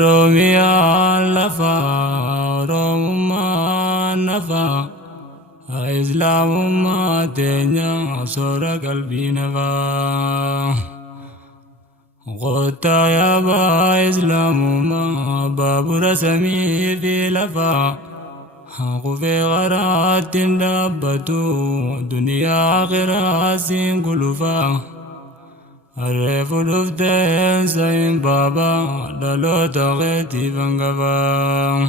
Oromiyaa lafaa Oromummaa nafaa Islaamummaa teenya soora qalbii nafaa Qottaa yaabaa Islaamummaa baabura samii fi lafaa Qufee qaraattiin dhaabbatu duniyaa akhiraa siin gulufaa Reefu dhufteen sayin baabaa dhaloota keetii fangafaa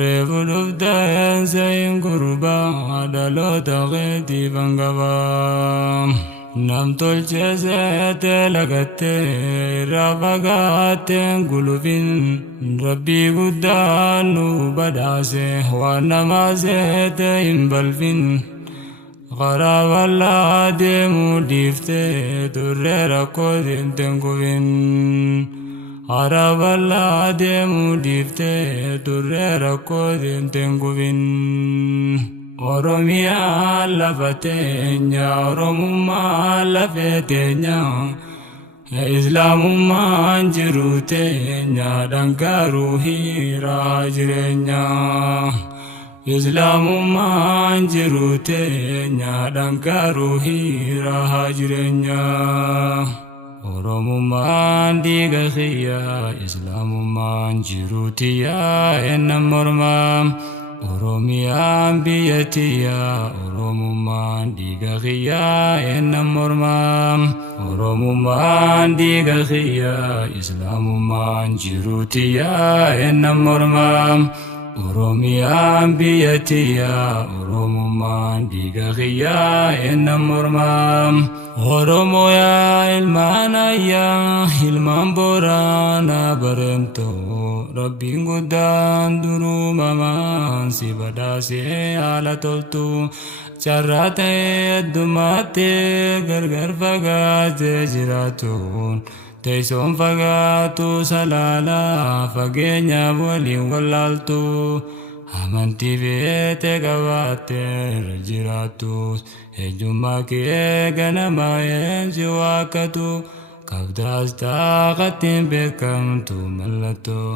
Reefu dhufteen sayin gurbaa dhaloota keetii fangafaa Nam tolchee seetee lagattee irraa fagaatteen gulufin Rabbii guddaan nu badhaase waan namaa seetee hin balfin Qaraa bal'aa deemuu dhiiftee turree rakkoo deemteen kufin Qaraa bal'aa deemuu dhiiftee turree rakkoo deemteen kufin Oromiyaa lafa teenya Oromummaa lafee teenya Islaamummaan jiruu teenya dhangaaruu hiiraa jireenya Islaamummaan jiruu teenya dhangaaruu hiiraa jireenya Oromummaan dhiiga kiyyaa Islaamummaan jiruu tiyyaa eennan mormaa Oromiyaan biyya tiyyaa Oromummaan dhiiga kiyyaa eennan mormaa Oromummaan dhiiga kiyyaa Islaamummaan jiruu tiyyaa eennan mormaa Oromiyaan biyya tiyyaa Oromummaan dhiiga kiyyaa eennan mormaa Oromoo yaa ilmaan ayyaa ilmaan booranaa bareentoo Rabbiin guddaan duruumamaan si badhaasee haala toltu carraa ta'ee addumaattee gargar fagaatee jiraatuun Teessoon fagaatu salaalaa fageenyaaf waliin wallaaltu amantii feetee qabaattee jiraattus ejjummaa kee ganamaa eensi waakkatu qabdaas taaqattiin beekamtu mallattoo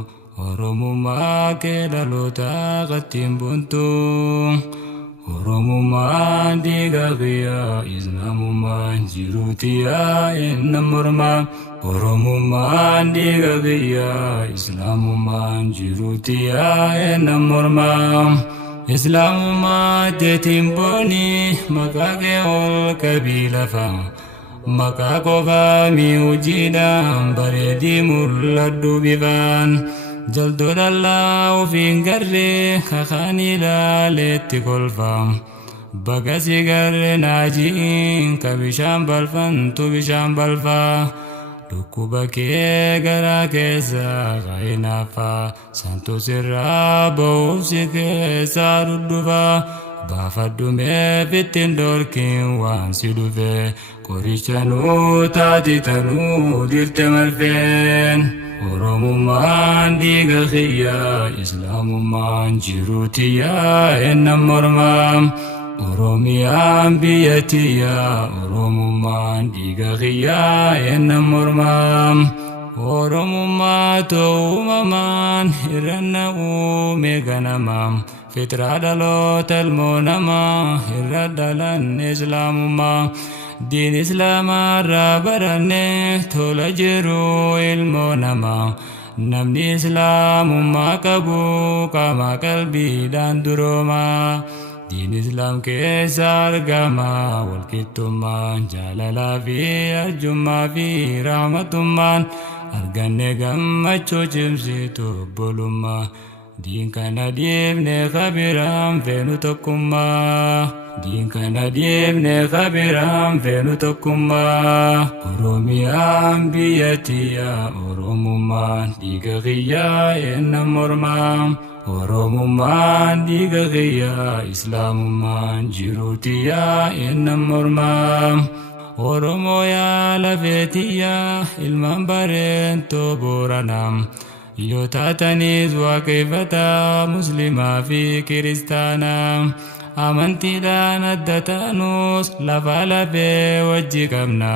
Oromummaa kee dhalootaa qattiin buntu Oromummaan dhiiga kiyyaa Islaamummaan jiruu tiyyaa eennan mormaa Oromummaan dhiiga kiyyaa Islaamummaan jiruu tiyyaa eennan mormaa Islaamummaa teetiin boonii maqaa kee ol qabii lafaa maqaa qofaa mi'uujiidhaan bareedii mul'adhu bifaan Jaltuu dhallaa ofiin garree kakaan ilaaleetti kolfaa Bagasi garree naajiin ka bishaan balfantu bishaan balfaa Dhukkuba kee garaa keessaa qainaafaa Santu sirraa ba'uuf si keessaa dhudhufaa Baafadhu meefittiin dhorkiin waan si dhufe Qoricha nuu taati tanuu dirte marfeen Oromummaan dhiiga kiyyaa Islaamummaan jiruu tiyyaa eennan mormaa Oromiyaan biyya tiyyaa Oromummaan dhiiga kiyyaa eennan mormaa Oromummaa ta'uumamaan irranna uume ganamaa Fitraa dhaloota ilmoo namaa irra dhalan Islaamummaa Diin Islaamaa irraa barannee tola jiru ilmoo namaa Namni Islaamummaa qabu qaama qalbiidhaan duroomaa Diin Islaam keessa argamaa walqixxummaan jaalalaa fi arjummaa fi rahmatummaan Arganne gammachuu cimsitu obbolummaa Diin kana dhiibne kabiraan feenu tokkummaa Diin kana dhiibne kabiraan feenu tokkummaa Oromiyaan biyya tiyyaa Oromummaan dhiiga kiyyaa eennan mormaa Oromummaan dhiiga kiyyaa Islaamummaan jiruu tiyyaa eennan mormaa Oromoo yaa lafeetiyyaa ilmaan bareentoo Booranaa yoo taataniis waaqeffataa musliimaa fi kiristaanaa amantiidhaan adda taanus lafa lafee wajji qabna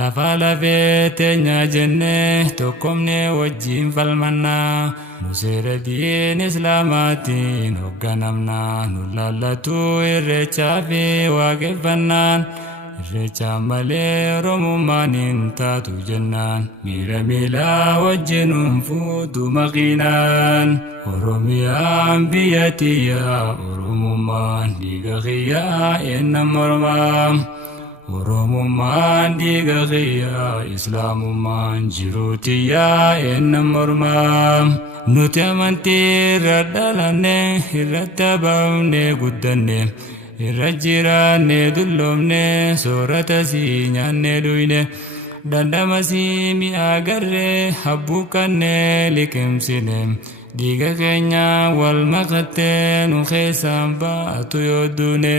lafa lafee teenyaa jennee tokkomnee wajjiin falmannaa nu seera diin islaamaatiin hoogganamnaa nu laallatu irreechaa fi waaqeffannaan irreechaa malee oromummaan hin taatu jennaan miira miilaa wajjinuun fuutu maqiinaan oromiyaan biyya tiyyaa oromummaan dhiiga kiyyaa eenna mormaa oromummaan dhiiga kiyyaa islaamummaan jiruu tiyyaa eenna mormaa nuti amantii irra dhalanne irratti ababne guddanne irra jiraanne dulloomne soorata sii nyaanne dhuyne dandama sii mi'aa garree habbuuqqanne liqimsine dhiiga keenya wal makattee nu keessaan baatu yoo duune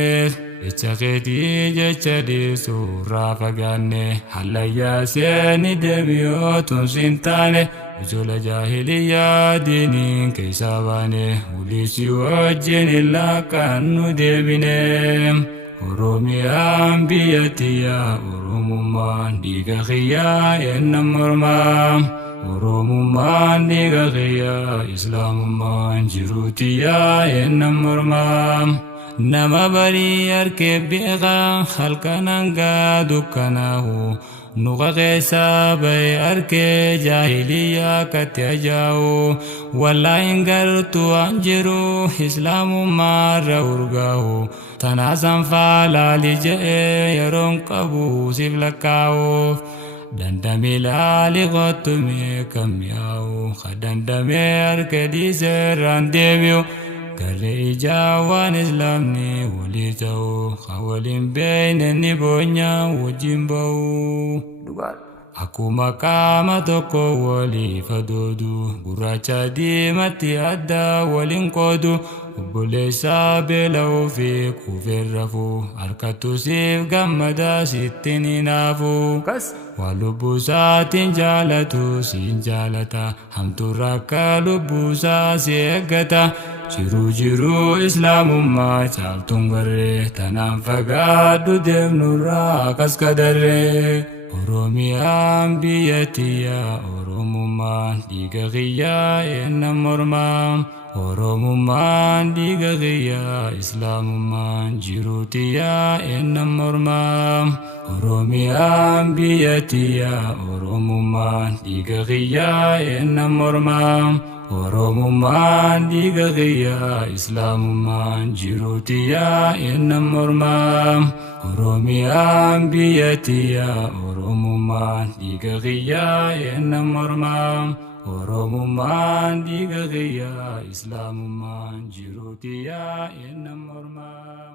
jecha keetii jecha dhiisuurraa fagaanne hallayyaa seeni deebi'ootuun siin taane ujola jaahiliyyaa diiniin keessaa baane uliisii wajjin illaaqqaan nu deebine oromiyaan biyya tiyyaa oromummaan dhiiga kiyyaa eenna mormaa oromummaan dhiiga kiyyaa islaamummaan jiruu tiyyaa eenna mormaa nama barii harkee beekaa halkan hangaa dukkanaahu nuqa keessaa bahe harkee jaahiliyyaa katti ajaa'u wallaa hin gartu waan jiru islaamummaarra urgaa'u tanaasan faalaali je'ee yeroon qabu siif lakkaa'uuf dandamee laali qottumee kan mi'aawu ka dandamee harka dhiiseerraan deebi'u garee ijaa waan islaamni walii ta'u ka waliin beeyne ni boonyaa wajjin ba'u akkuma qaama tokko waliif adoodu gurraacha diimatti adda waliin qoodu obboleessaa beela'uu fi quufeen rafu harkattu siif gammadaa sittiin hinaafu waan lubbuusaatiin jaalatu siin jaalata hamtuurra akka lubbuusaa si eeggata jiruu islaamummaa caaltuun garree tanaan fagaadhu deemnurraa kaskadarree oromiyaan biyya tiyyaa oromummaan dhiiga kiyyaa eenna mormaa oromummaan dhiiga kiyyaa islaamummaan jiruu tiyyaa eenna mormaa oromiyaan biyya tiyyaa oromummaan dhiiga kiyyaa eenna mormaa oromummaan dhiiga kiyyaa islaamummaan jiruu tiyyaa eenna mormaa oromiyaan biyya tiyyaa oromummaan dhiiga kiyyaa eenna mormaa oromummaan dhiiga kiyyaa islaamummaan jiruu tiyyaa eenna mormaa